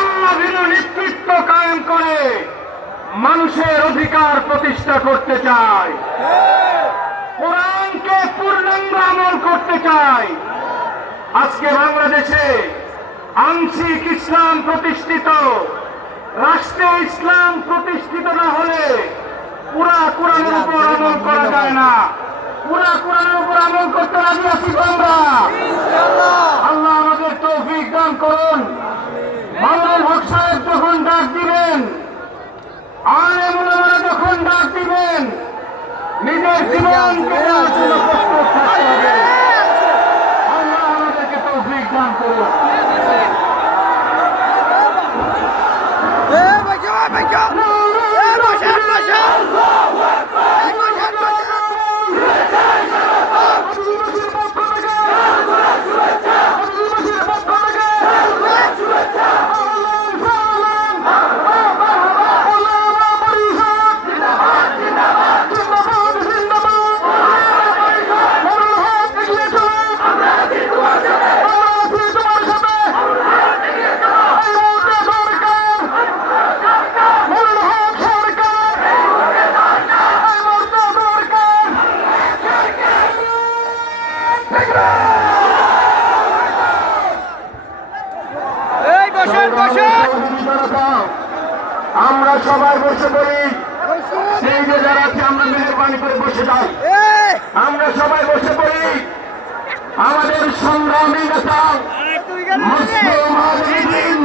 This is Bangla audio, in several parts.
আল্লাহ ভীরু নেতৃত্ব কায়েম করে মানুষের অধিকার প্রতিষ্ঠা করতে চায়, কোরআনকে পূর্ণাঙ্গ আমল করতে চায়। আজকে বাংলাদেশে আংশিক ইসলাম প্রতিষ্ঠিত, রাষ্ট্রে ইসলাম প্রতিষ্ঠিত না হলে পুরা কোরআনের উপর আমল করা যায় না। পুরা কোরআনের উপর আমল করতে রাজি আছি আমরা। আল্লাহ আমাদের তৌফিক দান করুন। মাওলানা হক সাহেব যখন ডাক দিবেন, আলেম ওলামারা যখন ডাক দিবেন, নিজের জীবনকে দেওয়ার জন্য প্রস্তুত থাকতে হবে। আল্লাহ আমাদেরকে তৌফিক দান করুন। আমরা সবাই বসে পড়ি। সেই যে যারা আছে আমরা মেহরবানি করে বসে যাই। আমরা সবাই বসে পড়ি। আমাদের সংগ্রামী নেতা মুসলিম আলমগীর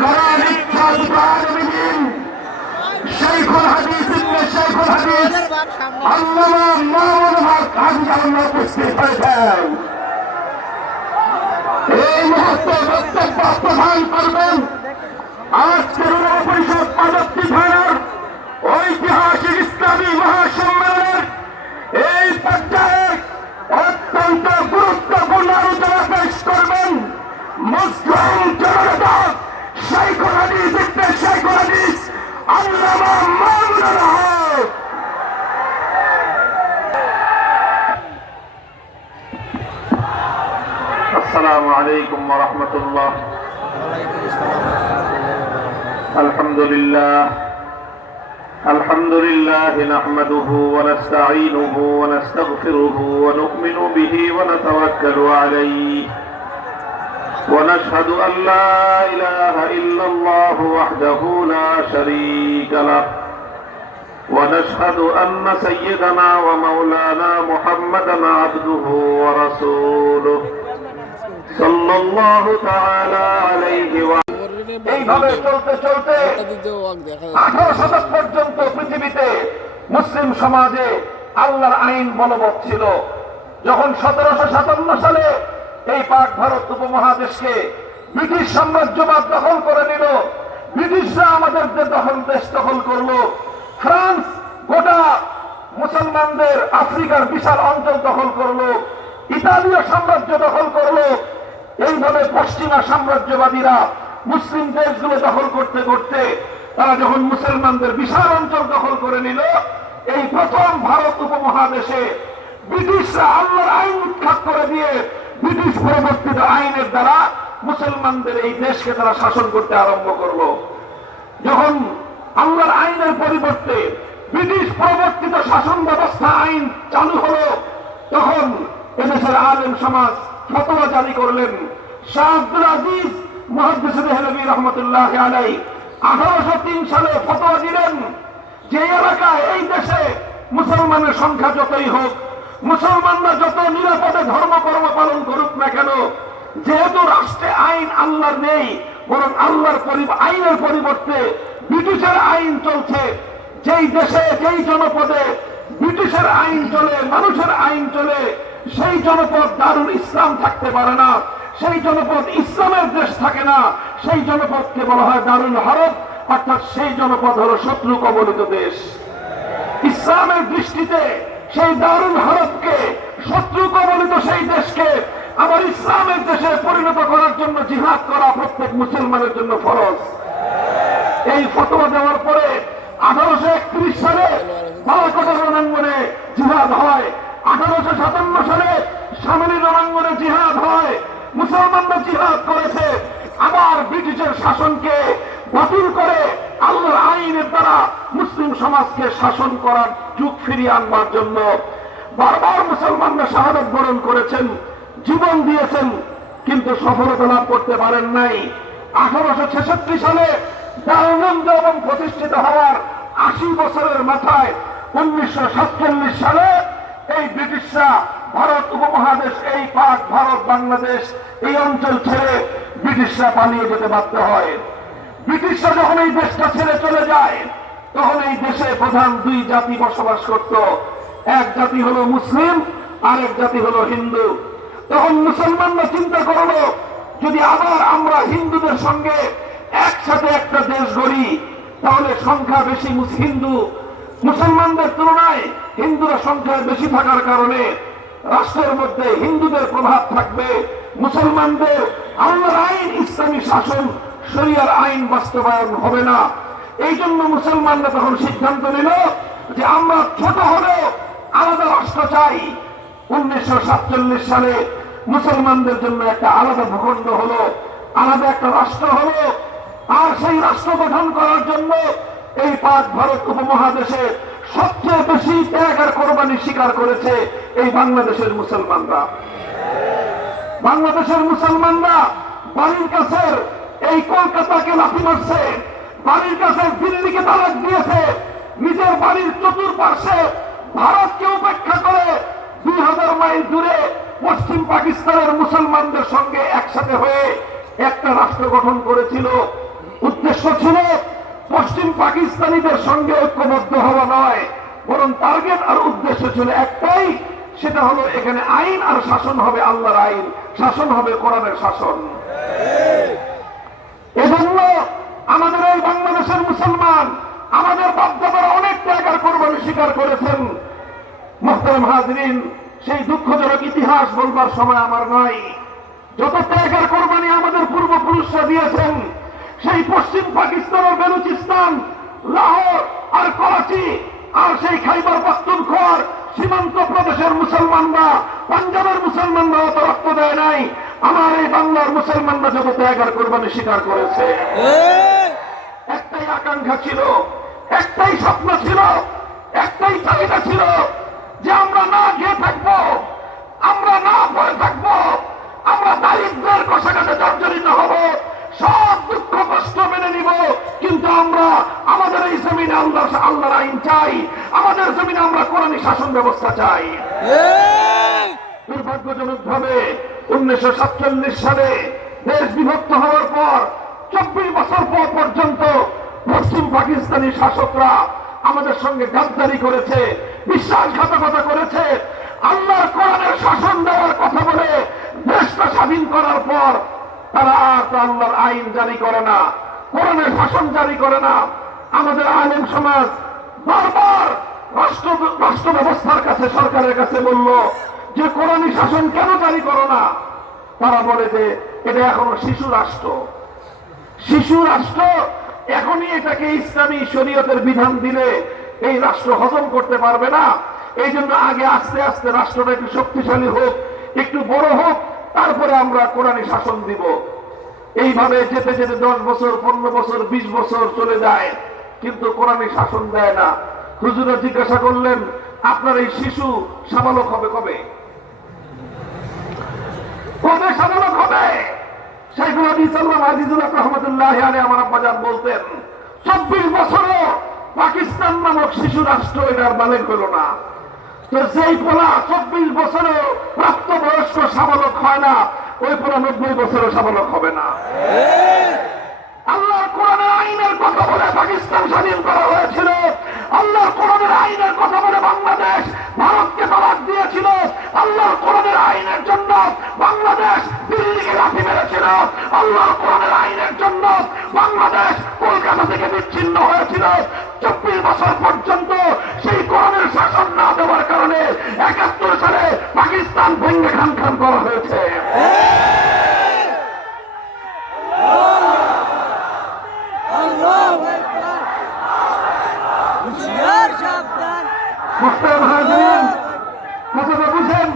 কোরআন বিখ্যাত আলমগীর শাইখুল হাদিস ইবনে শাইখুল হাদিস আল্লামা মাওলানা হক হাফিজাহুল্লাহ উপস্থিত হয়েছেন। এই মুহূর্তে বক্তব্য প্রদান করবেন আজকের উলামা পরিষদ পাদপ্তি থানার ঐতিহাসিক ইসলামী মহাসম্মেলনের এই পর্যায়ে অত্যন্ত গুরুত্বপূর্ণ আলোচনা পেশ করবেন মুসলিম জননেতা শাইখুল হাদিস ইবনে শাইখুল হাদিস আল্লামা মাওলানা হক। আসসালামু আলাইকুম ওয়া রাহমাতুল্লাহ। الحمد لله نحمده ونستعينه ونستغفره ونؤمن به ونتوكل عليه ونشهد أن لا إله إلا الله وحده لا شريك له ونشهد أن سيدنا ومولانا محمدا عبده ورسوله صلى الله تعالى عليه وسلم। এইভাবে চলতে চলতে 18 শতক পর্যন্ত পৃথিবীতে মুসলিম সমাজে আল্লাহর আইন বলবৎ ছিল। যখন 1757 সালে এই পাক ভারত উপমহাদেশকে ব্রিটিশ সাম্রাজ্যবাদ দখল করে নিল, ব্রিটিশরা আমাদের দেশ দখল করলো, ফ্রান্স গোটা মুসলমানদের আফ্রিকার বিশাল অঞ্চল দখল করলো, ইতালীয় সাম্রাজ্য দখল করলো। এইভাবে পশ্চিমা সাম্রাজ্যবাদীরা মুসলিম দেশগুলো দখল করতে করতে তারা যখন মুসলমানদের বিশাল অঞ্চল দখল করে নিল, এই প্রথম ভারত উপমহাদেশে ব্রিটিশরা আল্লাহর আইন উৎখাত করে দিয়ে ব্রিটিশ পরবর্তীত আইনের দ্বারা মুসলমানদের এই দেশকে তারা শাসন করতে আরম্ভ করলো। যখন আল্লাহর আইনের পরিবর্তে ব্রিটিশ পরবর্তীত শাসন ব্যবস্থা আইন চালু হলো, তখন এদেশের আলেম সমাজ ফতোয়া জারি করলেন। শাহ আব্দুল আজিজ মুহাদ্দিস দেহলভী রহমতুল্লাহ আলাইহি 1803 সালে ফতোয়া দিলেন যে এলাকায় এই দেশে মুসলমানের সংখ্যা যতই হোক, মুসলমানরা যত নিরাপদে ধর্মকর্ম পালন করুক না কেন, যেহেতু রাষ্ট্রে আইন আল্লাহর নেই, বরং আল্লাহর আইনের পরিবর্তে ব্রিটিশের আইন চলছে, যেই দেশে যেই জনপদে ব্রিটিশের আইন চলে, মানুষের আইন চলে, সেই জনপদ দারুল ইসলাম থাকতে পারে না, সেই জনপদ ইসলামের দেশ থাকে না, সেই জনপদকে বলা হয় দারুল হরব, অর্থাৎ সেই জনপদ হলো শত্রু কবলিত দেশ। ইসলামের দৃষ্টিতে সেই দারুল হরবকে, শত্রু কবলিত সেই দেশকে আবার ইসলামের দেশে পরিণত করার জন্য জিহাদ করা প্রত্যেক মুসলমানের জন্য ফরজ। এই ফতোয়া দেওয়ার পরে 1831 সালে বালাকোটের রণাঙ্গনে জিহাদ হয়, 1857 সালে সামরিক রণাঙ্গনে জিহাদ হয়, মুসলমানরা জিহাদ করেছে। আবার ব্রিটিশের শাসনকে বাতিল করে আল্লাহর আইনের দ্বারা মুসলিম সমাজকে শাসন করার যুগ ফিরিয়ে আনবার জন্য বারবার মুসলমানরা শাহাদাত বরণ করেছেন, জীবন দিয়েছেন, কিন্তু সফলতা লাভ করতে পারেন নাই। 1866 সালে দারুল উলুম প্রতিষ্ঠিত হওয়ার 80 বছরের মাথায় 1947 সালে এই ব্রিটিশরা ভারত উপমহাদেশ, এই পাক ভারত বাংলাদেশ এই অঞ্চল ছেড়ে ব্রিটিশরা পালিয়ে যেতে বাধ্য হয়। ব্রিটিশরা যখন এই দেশটা ছেড়ে চলে যায়, তখন এই দেশে প্রধান দুই জাতি বসবাস করত। এক জাতি হলো মুসলিম, আরেক জাতি হলো হিন্দু। তখন মুসলমানরা চিন্তা করলো, যদি আবার আমরা হিন্দুদের সঙ্গে একসাথে একটা দেশ গড়ি, তাহলে সংখ্যা বেশি হিন্দু মুসলমানদের তুলনায় হিন্দুরা সংখ্যায় বেশি থাকার কারণে রাষ্ট্রের মধ্যে হিন্দুদের প্রভাব থাকবে, মুসলমানদের আল্লাহর আইন, ইসলামী শাসন, শরিয়ার আইন বাস্তবায়ন হবে না। এই জন্য মুসলমানরা তখন সিদ্ধান্ত নিল যে আমরা ছোট হলেও আলাদা রাষ্ট্র চাই। 1947 সালে মুসলমানদের জন্য একটা আলাদা ভূখণ্ড হলো, আলাদা একটা রাষ্ট্র হলো। আর সেই রাষ্ট্র গঠন করার জন্য এই পাক ভারত উপমহাদেশে সবচেয়ে বেশি ত্যাগ আর কোরবানি স্বীকার করেছে এই বাংলাদেশের মুসলমানরা। বাংলাদেশের মুসলমানরা বাড়ির কাছের এই কলকাতাকে লাথি মারছে, বাড়ির কাছের দিল্লিকে তালাক দিয়েছে, নিজের বাড়ির চতুর্পার্শ্বে ভারতকে উপেক্ষা করে 2000 মাইল দূরে পশ্চিম পাকিস্তানের মুসলমানদের সঙ্গে একসাথে হয়ে একটা রাষ্ট্র গঠন করেছিল। উদ্দেশ্য ছিল পশ্চিম পাকিস্তানিদের সঙ্গে ঐক্যবদ্ধ হওয়া নয়, বরং টার্গেট আর উদ্দেশ্য ছিল একটাই, সেটা হলো এখানে আইন আর শাসন হবে আল্লাহর আইন, শাসন হবে কোরআনের শাসন। এজন্য আমাদের এই বাংলাদেশের মুসলমান আমাদের বাপ-দাদারা অনেক ত্যাগ আর কোরবানি স্বীকার করেছেন। মুহতারাম হাজরিন, সেই দুঃখজনক ইতিহাস বলবার সময় আমার নাই। যত ত্যাগ আর কোরবানি আমাদের পূর্বপুরুষরা দিয়েছেন, সেই পশ্চিম পাকিস্তানের বেলুচিস্তান, লাহোর আর করাচি আর সেই খাইবার পাখতুনখোয়ার সীমান্ত প্রদেশের মুসলমানরা, পাঞ্জাবের মুসলমানরা অত রক্ত দেয় নাই। আমার এই বাংলার মুসলমানরা যত ত্যাগ আর কোরবানি স্বীকার করেছে। একটাই আকাঙ্ক্ষা ছিল, একটাই স্বপ্ন ছিল, একটাই চাহিদা ছিল যে আমরা না খেয়ে থাকবো, আমরা না পড়ে থাকবো, আমরা দারিদ্রের কষাঘাতে জর্জরিত হব, সব দুঃখ কষ্ট মেনে নিব, কিন্তু আমরা আমাদের এই জমিনে আল্লাহর আইন চাই, আমাদের জমিনে আমরা কোরআনী শাসন ব্যবস্থা চাই। দুর্ভাগ্যজনক ভাবে 1947 সালে দেশ বিভক্ত হওয়ার পর 24 বছর পর পর্যন্ত পশ্চিম পাকিস্তানি শাসকরা আমাদের সঙ্গে গাদ্দারি করেছে, বিশ্বাসঘাতকতা করেছে। আল্লাহর কোরআনের শাসন দেওয়ার কথা বলে দেশটা স্বাধীন করার পর তারা আর আল্লাহর আইন জারি করে না, কোরআনের শাসন জারি করে না। আমাদের আলেম সমাজ বারবার রাষ্ট্র ব্যবস্থার কাছে, সরকারের কাছে বলল যে কোরআনী শাসন কেন জারি করো না? তারা বলে যে এটা এখনো শিশু রাষ্ট্র, শিশু রাষ্ট্র, এখনই এটাকে ইসলামী শরীয়তের বিধান দিলে এই রাষ্ট্র হজম করতে পারবে না। এই জন্য আগে আস্তে আস্তে রাষ্ট্রটা একটু শক্তিশালী হোক, একটু বড় হোক, তারপরে আমরা কোরআনী শাসন দিব। এইভাবে যেতে যেতে 10 বছর, 15 বছর, 20 বছর চলে যায়, কিন্তু কোরআনী শাসন দেয় না। হুজুরা জিজ্ঞাসা করলেন, আপনার এই শিশু সাবালক হবে কবে? কবে সাবালক হবে? শাইখুল হাদিস আল্লামা আজিজুল হক রাহমাতুল্লাহি আলাইহি আমার আব্বাজান বলতেন, 24 বছরও পাকিস্তান নামক শিশু রাষ্ট্র এটার বালেক হল না। তো যেই পোলা 24 বছরেও প্রাপ্তবয়স্ক সাবালক হয় না, ওই পোলা 90 বছরেও সাবালক হবে না। আল্লাহর কোরআনের আইনের কথা বলে পাকিস্তান স্বাধীন করা হয়েছিল, আল্লাহর কোরআনের আইনের কথা বলে বাংলাদেশ ভারতকে তালাক দিয়েছিল, আল্লাহর কোরআনের আইনের জন্য বাংলাদেশ দিল্লিকে লাথি মেরেছিল, আল্লাহর কোরআনের আইনের জন্য বাংলাদেশ কলকাতা থেকে বিচ্ছিন্ন হয়েছিল। 24 বছর পর্যন্ত সেই কোরআনের শাসন না দেওয়ার কারণে 71 সালে পাকিস্তান ভেঙে খান খান করা হয়েছে। বুঝেন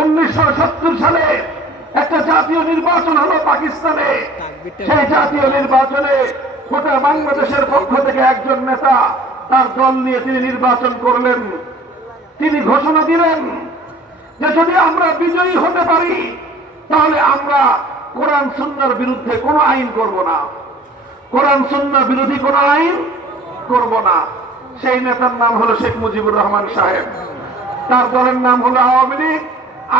1970 সালে একটা জাতীয় নির্বাচন হলো পাকিস্তানে। সেই জাতীয় নির্বাচনে গোটা বাংলাদেশের পক্ষ থেকে একজন নেতা তার দল নিয়ে তিনি নির্বাচন করলেন। তিনি ঘোষণা দিলেন যে যদি আমরা বিজয়ী হতে পারি তাহলে আমরা কোরআন সুন্নাহর বিরুদ্ধে কোনো আইন করব না, কোরআন সুন্নাহ বিরোধী কোনো আইন করব না। সেই নেতার নাম হলো শেখ মুজিবুর রহমান সাহেব। তার দলের নাম হলো আওয়ামী লীগ,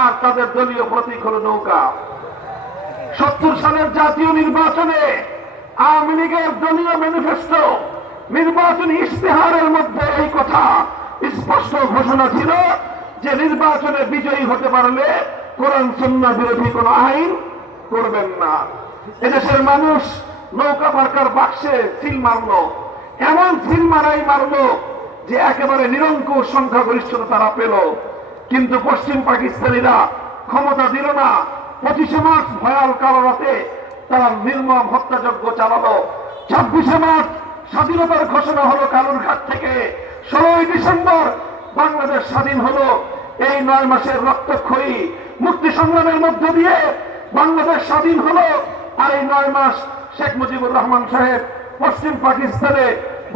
আর তাদের দলীয় প্রতীক হলো নৌকা। 70 সালের জাতীয় নির্বাচনে আওয়ামী লীগের দলীয় ম্যানিফেস্টো নির্বাচনী ইশতেহারের মধ্যে এই কথা স্পষ্ট ঘোষণা ছিল যে নির্বাচনে বিজয়ী হতে পারলে কোরআন সুন্নাহ বিরোধী কোনো আইন করবেন না। এদেশের মানুষ নৌকা মার্কার বাক্সে সিল মারলো, এমন সিল মারাই মারলো যে একেবারে নিরঙ্কুশ সংখ্যাগরিষ্ঠতা তারা পেল। কিন্তু পশ্চিম পাকিস্তানিরা ক্ষমতা দিল না। 25শে মার্চ ভয়াল কালো রাতে তারা নির্মম হত্যাযজ্ঞ চালালো। 26শে মার্চ স্বাধীনতার ঘোষণা হলো কালুরঘাট থেকে। 16ই ডিসেম্বর বাংলাদেশ স্বাধীন হলো। এই 9 মাসের রক্তক্ষয়ী মুক্তি সংগ্রামের মধ্য দিয়ে বাংলাদেশ স্বাধীন হলো। আর এই 9 মাস শেখ মুজিবুর রহমান সাহেব পশ্চিম পাকিস্তানে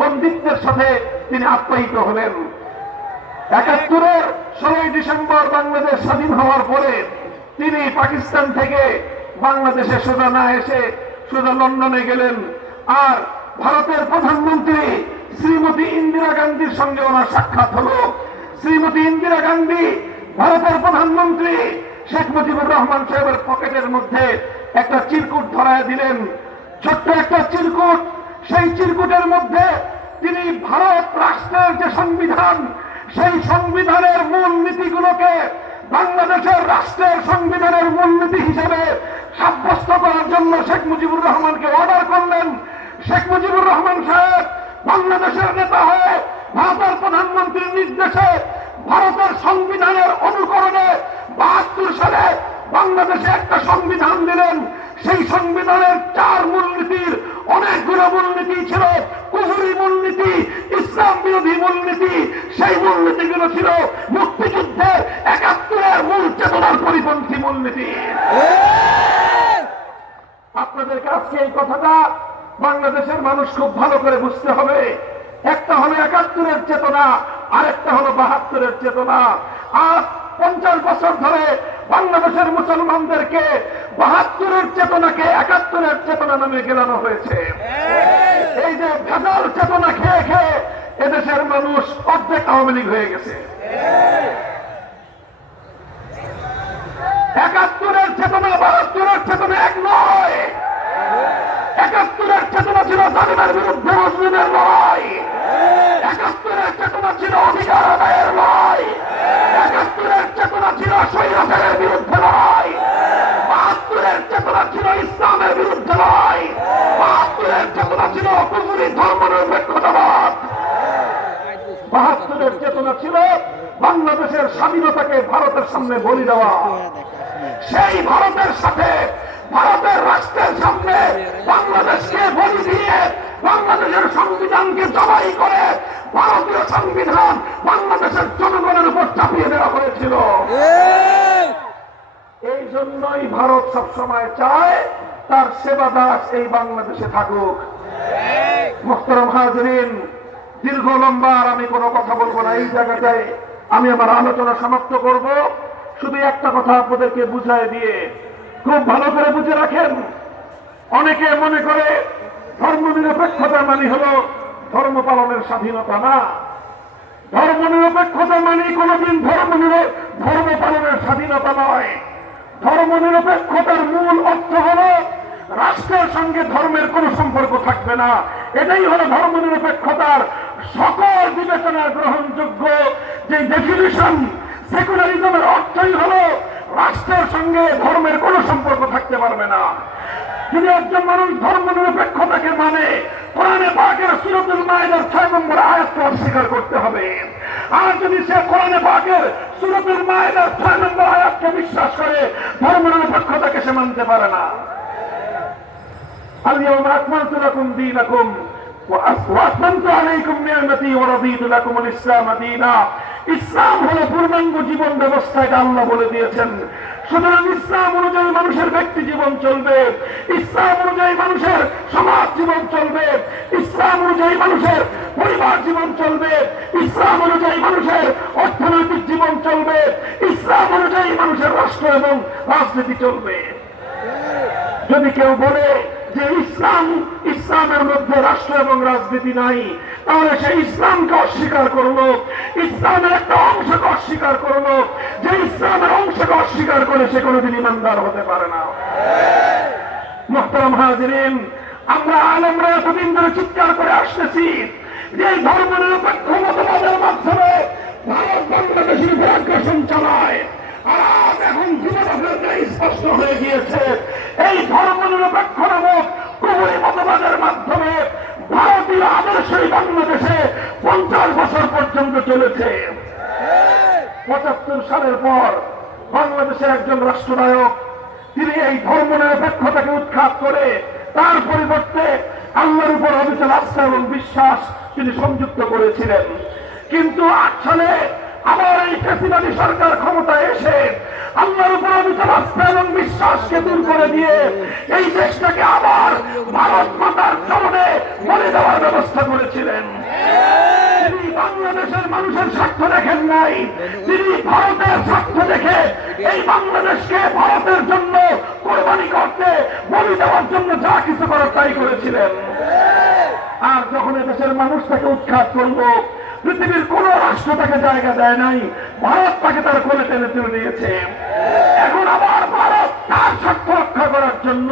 বন্দিত্বের সাথে তিনি আপ্যায়িত হলেন। 71-এর 16ই ডিসেম্বর বাংলাদেশ স্বাধীন হওয়ার পরে তিনি পাকিস্তান থেকে বাংলাদেশে সোজা না এসে সোজা লন্ডনে গেলেন। আর ভারতের প্রধানমন্ত্রী শ্রীমতী ইন্দিরা গান্ধীর সঙ্গে ওনার সাক্ষাৎ হলো। শ্রীমতী ইন্দিরা গান্ধী ভারতের প্রধানমন্ত্রী শেখ মুজিবুর রহমান সাহেবের পকেটের মধ্যে একটা চিরকুট ধরায় দিলেন, ছোট্ট একটা চিরকুট। সেই চিরকুটের মধ্যে তিনি ভারত রাষ্ট্রের যে সংবিধান, সেই সংবিধানের মূল নীতিগুলোকে বাংলাদেশের রাষ্ট্রের সংবিধানের মূলনীতি হিসেবে সাব্যস্ত করার জন্য শেখ মুজিবুর রহমানকে অর্ডার করলেন। শেখ মুজিবুর রহমান সাহেব বাংলাদেশের নেতা হয়ে ভারতের প্রধানমন্ত্রীর নির্দেশে ভারতের সংবিধানের অনুকরণে 72 সালে বাংলাদেশে একটা সংবিধান দিলেন। সেই সংবিধানের 4 মূলনীতির অনেকগুলো মূলনীতি ছিল কুফরি মূলনীতি, ইসলাম বিরোধী মূলনীতি। সেই মূলনীতিগুলো ছিল মুক্তিযুদ্ধের 71-এর মূল চেতনার পরিপন্থী মূলনীতি। আপনাদেরকে আজকে এই কথাটা বাংলাদেশের মানুষ খুব ভালো করে বুঝতে হবে। একটা হলো 71-এর চেতনা, আরেকটা হলো 72-এর চেতনা। আজ 50 বছর ধরে বাংলাদেশের মুসলমানদেরকে 72-এর চেতনাকে 71-এর চেতনা নামে গেলানো হয়েছে। এই যে ভেজাল চেতনা খেয়ে খেয়ে এদেশের মানুষ অর্ধেক আওয়ামী লীগ হয়ে গেছে। 71-এর চেতনা 72-এর চেতনা এক নয়। 71-এর চেতনা ছিল জালিমের বিরুদ্ধে মুসলিমের লড়াই। 71-এর চেতনা ছিল অধিকার আদায়ের লড়াই। 71-এর চেতনা ছিল স্বৈরাচারের বিরুদ্ধে লড়াই। 72-এর চেতনা ছিল ইসলামের বিরুদ্ধে লড়াই। 72-এর চেতনা ছিল কুফরি ধর্মনিরপেক্ষতাবাদ। 72-এর চেতনা ছিল বাংলাদেশের স্বাধীনতাকে ভারতের সামনে বলি দেওয়া। সেই ভারতের সাথে ভারতের রাষ্ট্রের সামনে বাংলাদেশকে বলি দিয়ে বাংলাদেশের সংবিধানকে জবাই করে ভারতীয় সংবিধান বাংলাদেশের জনগণের উপর চাপিয়ে দেওয়া হয়েছিল। এই জন্যই ভারত সবসময় চায় তার সেবা দাস এই বাংলাদেশে থাকুক। মুহতারাম হাজরিন, দীর্ঘ লম্বা আর আমি কোনো কথা বলবো না। এই জায়গাটায় আমি আমার আলোচনা সমাপ্ত করব শুধু একটা কথা আপনাদেরকে বুঝায় দিয়ে। খুব ভালো করে বুঝে রাখেন, অনেকে মনে করে ধর্ম নিরপেক্ষতা মানে হলো ধর্ম পালনের স্বাধীনতা। না, ধর্ম নিরপেক্ষতা মানে কোনদিন ধর্ম পালনের স্বাধীনতা নয়। ধর্ম নিরপেক্ষতার মূল অর্থ হলো রাষ্ট্রের সঙ্গে ধর্মের কোন সম্পর্ক থাকবে না। এটাই হলো ধর্ম নিরপেক্ষতার সকল বিবেচনার গ্রহণযোগ্য যে ডেফিনিশন। সেকুলারিজমের অর্থই হলো রাষ্ট্রের সঙ্গে ধর্মের কোন সম্পর্ক থাকতে পারবে না। যদি একজন মানুষ ধর্ম নিরপেক্ষতাকে মানে কোরআনে পাকের সূরাতুল মাইদার 6 নম্বর আয়াতকে অস্বীকার করতে হবে। আর যদি সে কোরআনে পাকের সূরাতুল মাইদার 6 নম্বর আয়াতকে বিশ্বাস করে ধর্ম নিরপেক্ষতাকে সে মানতে পারে না। আল-ইয়াওমা আকমালতু লাকুম দীনাকুম ওয়া আতমামতু আলাইকুম নি'মাতি ওয়া রাদিতু লাকুমুল ইসলাম দীনা। ইসলাম হলো পূর্ণাঙ্গ জীবন ব্যবস্থা, এটা আল্লাহ বলে দিয়েছেন। সুতরাং ইসলাম অনুযায়ী মানুষের ব্যক্তি জীবন চলবে, ইসলাম অনুযায়ী মানুষের সমাজ জীবন চলবে, ইসলাম অনুযায়ী মানুষের পরিবার জীবন চলবে, ইসলাম অনুযায়ী মানুষের অর্থনৈতিক জীবন চলবে, ইসলাম অনুযায়ী মানুষের রাষ্ট্র এবং রাজনীতি চলবে। যদি কেউ বলে যে ইসলামের মধ্যে রাষ্ট্র এবং রাজনীতি নাই, তাহলে সে ইসলামকে অস্বীকার করলো, ইসলামের একটা অংশকে অস্বীকার করলো। যে ইসলামের অংশকে অস্বীকার করে সে কোনোদিন ইমানদার হতে পারে না। মুহতারাম হাজিরিন, আমরা আলেমরা এতদিন ধরে চিৎকার করে আসতেছি যে ধর্ম নিরপেক্ষ মতবাদের মাধ্যমে ভারত বাংলাদেশের উপর আগ্রাসন চালায়। আর এখন স্পষ্ট হয়ে গিয়েছে, এই ধর্ম নিরপেক্ষ নামক কুহুরি মতবাদের মাধ্যমে ভারতীয় আদর্শই বাংলাদেশে 50 বছর পর্যন্ত চলেছে। 75 সালের পর বাংলাদেশের একজন রাষ্ট্রনায়ক তিনি এই ধর্ম নিরপেক্ষতাকে উৎখাত করে তার পরিবর্তে আল্লাহর উপর অবিচল আস্থা এবং বিশ্বাস তিনি সংযুক্ত করেছিলেন। কিন্তু 8 সালে আবার এই ফ্যাসিবাদী সরকার ক্ষমতায় এসে আল্লাহর উপর অবিচল আস্থা এবং বিশ্বাসকে দূর করে দিয়ে এই দেশটাকে আবার ভারত মাতার চরণে বলে দেওয়ার ব্যবস্থা করেছিলেন। তিনি বাংলাদেশের মানুষের স্বার্থ দেখেন নাই, তিনি ভারতের স্বার্থ দেখে এই বাংলাদেশকে ভারতের জন্য কোরবানি করতে বলি দেওয়ার জন্য যা কিছু করার তাই করেছিলেন। আর যখন দেশের মানুষ তাকে উৎখাত করলো, পৃথিবীর কোন রাষ্ট্র তাকে জায়গা দেয় নাই, ভারত তাকে তার কোলে টেনে তুলে দিয়েছে। এখন আবার ভারত তার স্বার্থ রক্ষা করার জন্য,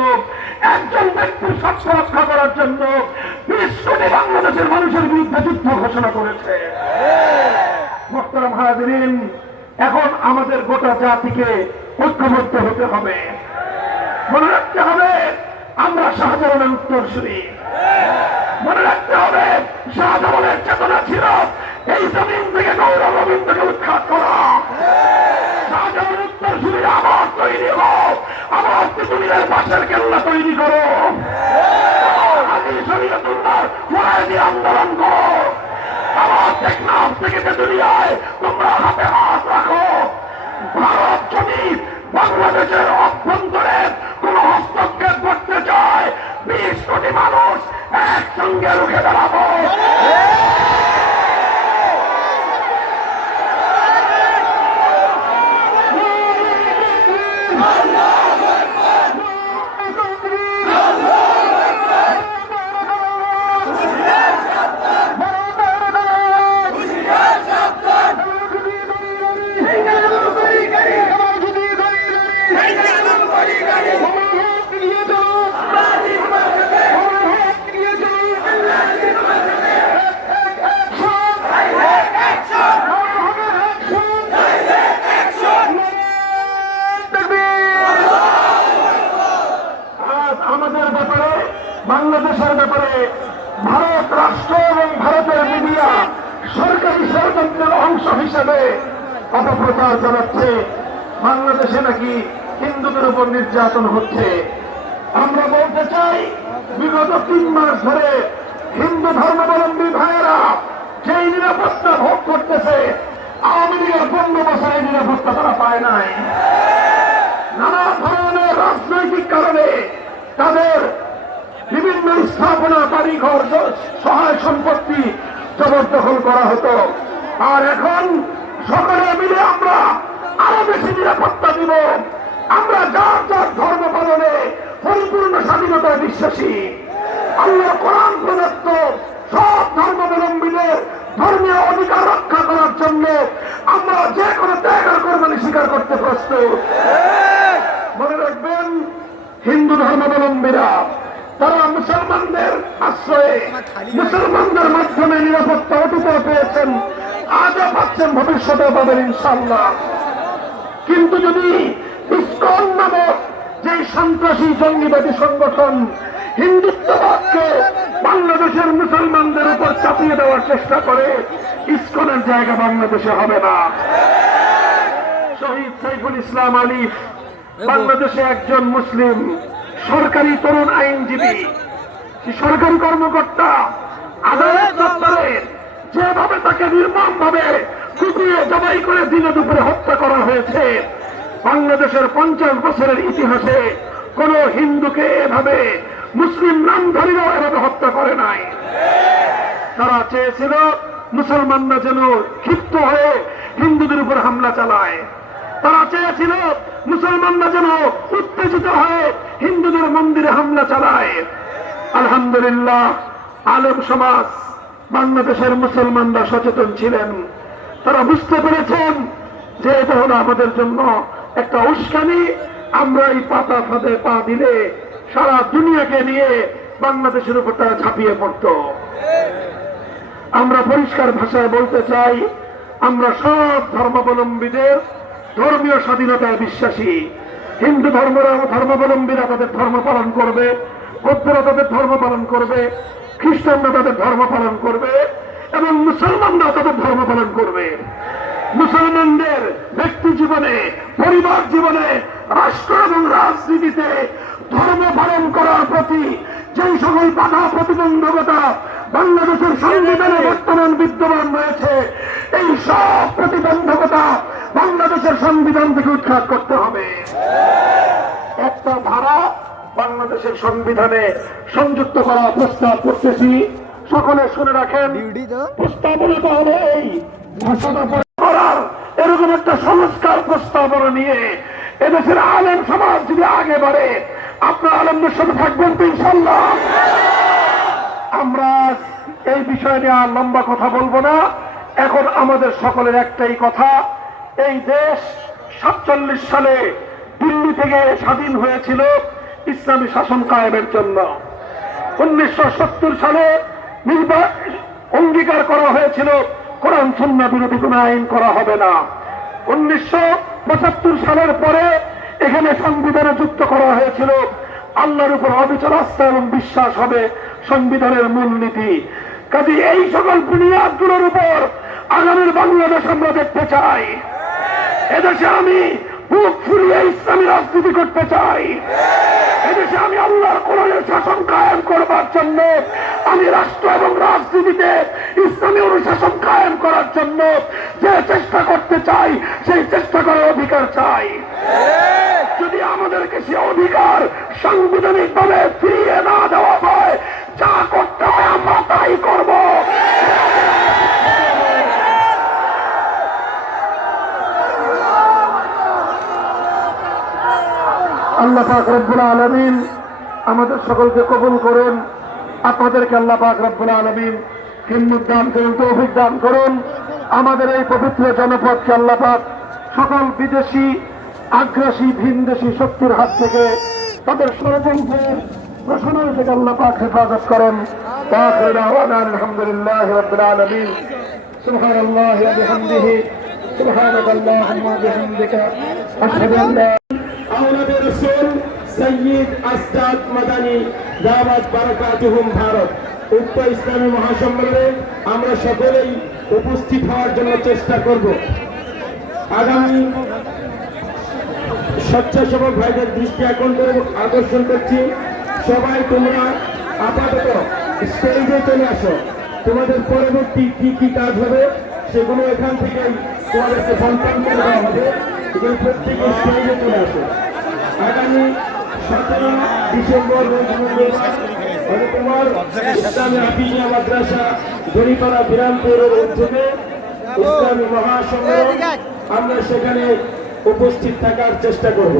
একজন ব্যক্তির স্বার্থ রক্ষা করার জন্য 20 কোটি বাংলাদেশের মানুষের বিরুদ্ধে যুদ্ধ ঘোষণা করেছে। মুহতারাম হাজিরিন, এখন আমাদের গোটা জাতিকে ঐক্যবদ্ধ হতে হবে। মনে রাখতে হবে আমরা শাহজালালের উত্তরসূরি। মনে রাখতে হবে শাহজালালের চেতনা ছিল এই জমিন থেকে গৌরব রবীন্দ্রকে উৎখাত করা। শাহজালালের উত্তরসূরি আবার তৈরি হোক, আবার পৃথিবীর পাশের কেল্লা তৈরি করো, আন্দোলন করো, আবার টেকনাফ থেকে দুনিয়ায় তোমরা হাতে হাত রাখো। ভারত যদি বাংলাদেশের অভ্যন্তরে কোন হস্তক্ষেপ করতে চায়, 20 কোটি মানুষ একসঙ্গে রুখে দাঁড়াবো। বাংলাদেশের ব্যাপারে ভারত রাষ্ট্র এবং ভারতের মিডিয়া সরকারি ষড়যন্ত্রের অংশ হিসেবে অপপ্রচার চালাচ্ছে। বাংলাদেশে নাকি হিন্দুদের উপর নির্যাতন হচ্ছে। আমরা বলতে চাই, বিগত 3 মাস ধরে হিন্দু ধর্মাবলম্বী ভাইয়েরা যেই নিরাপত্তা ভোগ করতেছে, আওয়ামী লীগের 15 বছরের নিরাপত্তা তারা পায় নাই। নানা ধরনের রাজনৈতিক কারণে তাদের বিভিন্ন স্থাপনা, বাড়িঘর, সহায় সম্পত্তি জবরদখল করা হতো। আর এখন সকলে মিলে আমরা আরো বেশি নিরাপত্তা দিব। আমরা যার যার ধর্ম পালনে পরিপূর্ণ স্বাধীনতায় বিশ্বাসী। আল্লাহ কোরআন প্রদত্ত সব ধর্মাবলম্বীদের ধর্মীয় অধিকার রক্ষা করার জন্য আমরা যে কোনো ত্যাগ আর কোরবানি স্বীকার করতে প্রস্তুত। মনে রাখবেন, হিন্দু ধর্মাবলম্বীরা তারা মুসলমানদের আশ্রয়ে, মুসলমানদের মাধ্যমে নিরাপত্তা অটুট পেয়েছেন, আজও পাচ্ছেন, ভবিষ্যতেও পাবেন ইনশাআল্লাহ। কিন্তু যদি ইসকন নামক যে সন্ত্রাসী জঙ্গিবাদী সংগঠন হিন্দুত্ববাদকে বাংলাদেশের মুসলমানদের উপর চাপিয়ে দেওয়ার চেষ্টা করে, ইসকনের জায়গা বাংলাদেশে হবে না। শহীদ সাইফুল ইসলাম আলিফ বাংলাদেশে একজন মুসলিম সরকারি তরুণ আইনজীবী, সরকারি কর্মকর্তা। আদালত দপ্তরে যেভাবে তাকে নির্মমভাবে কুপিয়ে জবাই করে দিনে দুপুরে হত্যা করা হয়েছে। বাংলাদেশের 50 বছরের ইতিহাসে কোন হিন্দুকে এভাবে মুসলিম নামধারীরাও এভাবে হত্যা করে নাই। তারা চেয়েছিল মুসলমানরা যেন ক্ষিপ্ত হয়ে হিন্দুদের উপর হামলা চালায়। তারা চেয়েছিল মুসলমানরা যেন উত্তেজিত হয়ে হিন্দুদের মন্দিরে হামলা চালায়। আলহামদুলিল্লাহ, আলেম সমাজ, বাংলাদেশের মুসলমানরা সচেতন ছিলেন। তারা বুঝতে পেরেছেন যে এটা হলো আমাদের জন্য একটা উস্কানি। আমরা এই পাতা ফাঁদে পা দিলে সারা দুনিয়াকে নিয়ে বাংলাদেশের উপর তারা ঝাঁপিয়ে পড়ত। আমরা পরিষ্কার ভাষায় বলতে চাই, আমরা সব ধর্মাবলম্বীদের ধর্মীয় স্বাধীনতায় বিশ্বাসী। হিন্দু ধর্মাবলম্বীরা তাদের ধর্ম পালন করবে, বৌদ্ধরা তাদের ধর্ম পালন করবে, খ্রিস্টানরা তাদের ধর্ম পালন করবে এবং মুসলমানরা তাদের ধর্ম পালন করবে। মুসলমানদের ব্যক্তি জীবনে, পরিবার জীবনে, রাষ্ট্র এবং রাজনীতিতে ধর্ম পালন করার প্রতি যে সকল বাধা প্রতিবন্ধকতা বাংলাদেশের সংবিধানে বর্তমান বিদ্যমান রয়েছে, এই সব প্রতিবন্ধকতা বাংলাদেশের সংবিধান থেকে উৎখাত করতে হবে। একটা ধারা বাংলাদেশের সংবিধানে সংযুক্ত করা প্রস্তাব করতেছি, সকলে শুনে রাখেন। প্রস্তাবনাটা হলো এই, ভাষাটা করার এরকম একটা সংস্কার প্রস্তাবনা নিয়ে এদেশের আলেম সমাজ যদি আগে বাড়ে, আপনার আলেমদের সাথে থাকবেন তো ইনশাল্লাহ। আমরা এই বিষয় নিয়ে আর লম্বা কথা বলবো না। এখন আমাদের সকলের একটাই কথা, এই দেশ 47 সালে দিল্লি থেকে স্বাধীন হয়েছিল ইসলামী শাসন কায়েমের জন্য। 1970 সালে অঙ্গীকার করা হয়েছিল কোরআন সুন্নাহ বিরোধী কোন আইন করা হবে না। 1975 সালের পরে এখানে সংবিধানে যুক্ত করা হয়েছিল আল্লাহর উপর অবিচল আস্থা এবং বিশ্বাস হবে সংবিধানের মূলনীতি। কাজে এই সকল বুনিয়াদগুলোর উপর আগামীর বাংলাদেশ আমরা দেখতে চাই। এদেশে আমি বুক ফুরিয়ে ইসলামী রাজনীতি করতে চাই। এদেশে আমি আল্লাহর কোরআনের শাসন কায়েম করবার জন্য, আমি রাষ্ট্র এবং রাজনীতিতে ইসলামী অনুশাসন কায়েম করার জন্য যে চেষ্টা করতে চাই, সেই চেষ্টা করার অধিকার চাই। যদি আমাদেরকে সে অধিকার সাংবিধানিক ভাবে ফিরিয়ে না দেওয়া হয়, যা করতে হয় আমরা তাই করব। আল্লাহ পাক রব্বুল আলামিন আমাদের সকলকে কবুল করুন। আপনাদেরকে আল্লাহ পাক রব্বুল আলামিন হিম্মত দান করুন, তৌফিক দান করুন। আমাদের এই পবিত্র জনপদকে আল্লাহ পাক সকল বিদেশি আগ্রাসী ভিনদেশী শক্তির হাত থেকে, তাদের ষড়যন্ত্রের প্রশাসন থেকে আল্লাহ পাক হেফাজত করেন। আখির দাওয়ানা আলহামদুলিল্লাহি রাব্বিল আলামিন। সুবহানাল্লাহি ওয়া বিহামদিহি, সুবহানাল্লাহুম্মা ওয়া বিহামদিকা, আশহাদু আন লা আওলাদ রাসূল সৈয়দ আসাদ মাদানী দাওয়াত বারাকাতুহুম ভারত উক্ত ইসলামী মহাসম্মেলনে আমরা সকলেই উপস্থিত হওয়ার জন্য চেষ্টা করব। আগামী স্বেচ্ছাসেবক ভাইদের দৃষ্টি আকর্ষণ করছি, সবাই তোমরা আপাতত স্টেজে চলে আসো। তোমাদের পরবর্তী কি কি কাজ হবে সেগুলো এখান থেকে তোমাদেরকে সন্ধান করে দেওয়া হবে। প্রত্যেকে স্টেজে চলে আসো। আগামী 17 ডিসেম্বর রোজ মঙ্গলবার তোমার ইসলামী হাফিজিয়া মাদ্রাসা গড়িপাড়া বিরামপুরের উদ্যোগে ইসলামী মহাসম্মেলন, আমরা সেখানে উপস্থিত থাকার চেষ্টা করব।